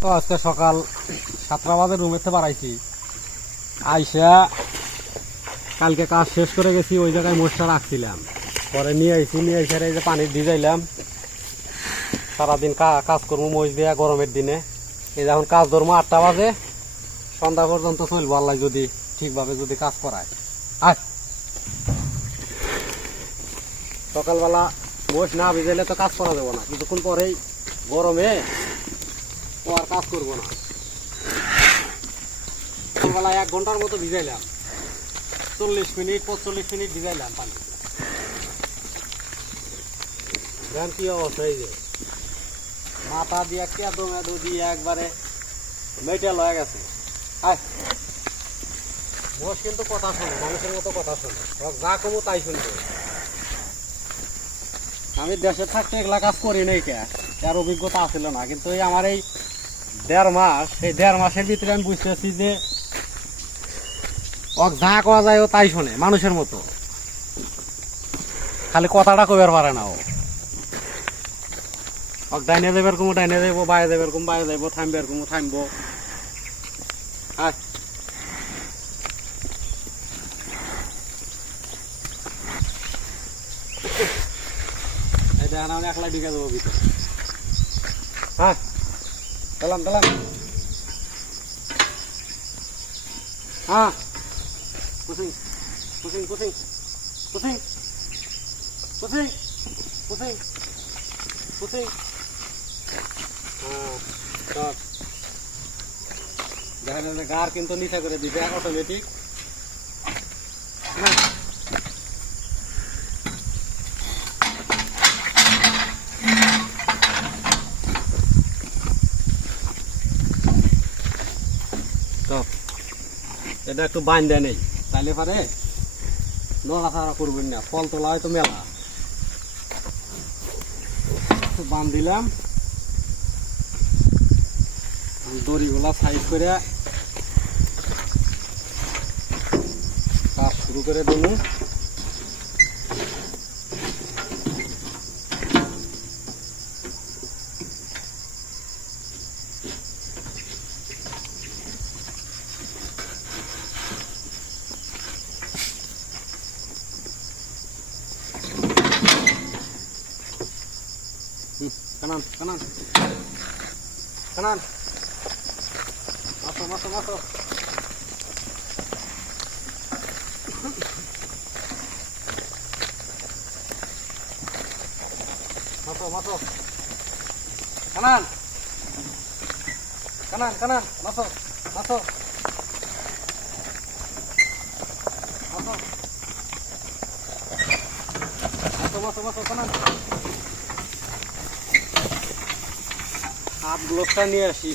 তো আজকে সকাল সাতটা বাজে রুমেতে বাড়াইছি আইসা কালকে কাজ শেষ করে গেছি, ওই জায়গায় মোষটা রাখছিলাম। পরে নিয়ে আইছি, নিয়ে আইসা এই যে পানি ভিজাইলাম সারাদিন কা- কাজ করব, মোষ দিয়া গরমের দিনে। এই যখন কাজ ধরবো আটটা বাজে, সন্ধ্যা পর্যন্ত চলবো আল্লাহ যদি ঠিকভাবে যদি কাজ করায়। আয়। সকালবেলা মোষ না ভিজাইলে তো কাজ করা যাব না, কিছুক্ষণ পরেই গরমে আর কাজ করব না। সকালবেলা এক ঘণ্টার মতো ভিজাইলাম। চল্লিশ মিনিট পঁচল্লিশ মিনিট ভিজাইলাম পানি। দেখেন কি অবস্থা এই যে। মাথা দিয়ে কেঁদো মেদো দিয়ে একবারে মেটেল হয়ে গেছে। আয়। মোষ কিন্তু কথা শোনে, মানুষের মতো কথা শোনে। যা কমো তাই শুনবে। আমি দেশে থাকতে এগুলা কাজ করি নাই কে। তার অভিজ্ঞতা আছিল না, কিন্তু এই আমার এই দেড় মাস, এই দেড় মাসের ভিতরে আমি বুঝতেছি যে ওক যা করা যায় ও তাই শোনে, মানুষের মতো। খালি কথাটা কইবার পারে না ও। ওক ডাইনে দেবের কমু, ডাইনে দেবো বাইরে দেবের কম বাইরে দেবো থামবে কমু, থামবো। একলাই ঢুকে দেবো ভিতরে। হ্যাঁ হ্যাঁ pushing pushing pushing pushing pushing pushing pushing হ্যাঁ সব দেখেন গার কিন্তু নিচে করে দিবে অটোমেটিক হ্যাঁ এটা একটু দেয় নেই। তাইলে পারে নড়াচড়া করবেন না, ফল তোলা হয়তো মেলা। বান দিলাম দড়িগুলা সাইজ করে কাজ শুরু করে দেবো kanan kanan kanan masuk masuk masuk masuk masuk kanan kanan kanan masuk masuk masuk masuk masuk masuk kanan হাত গ্লোভটা নিয়ে আসি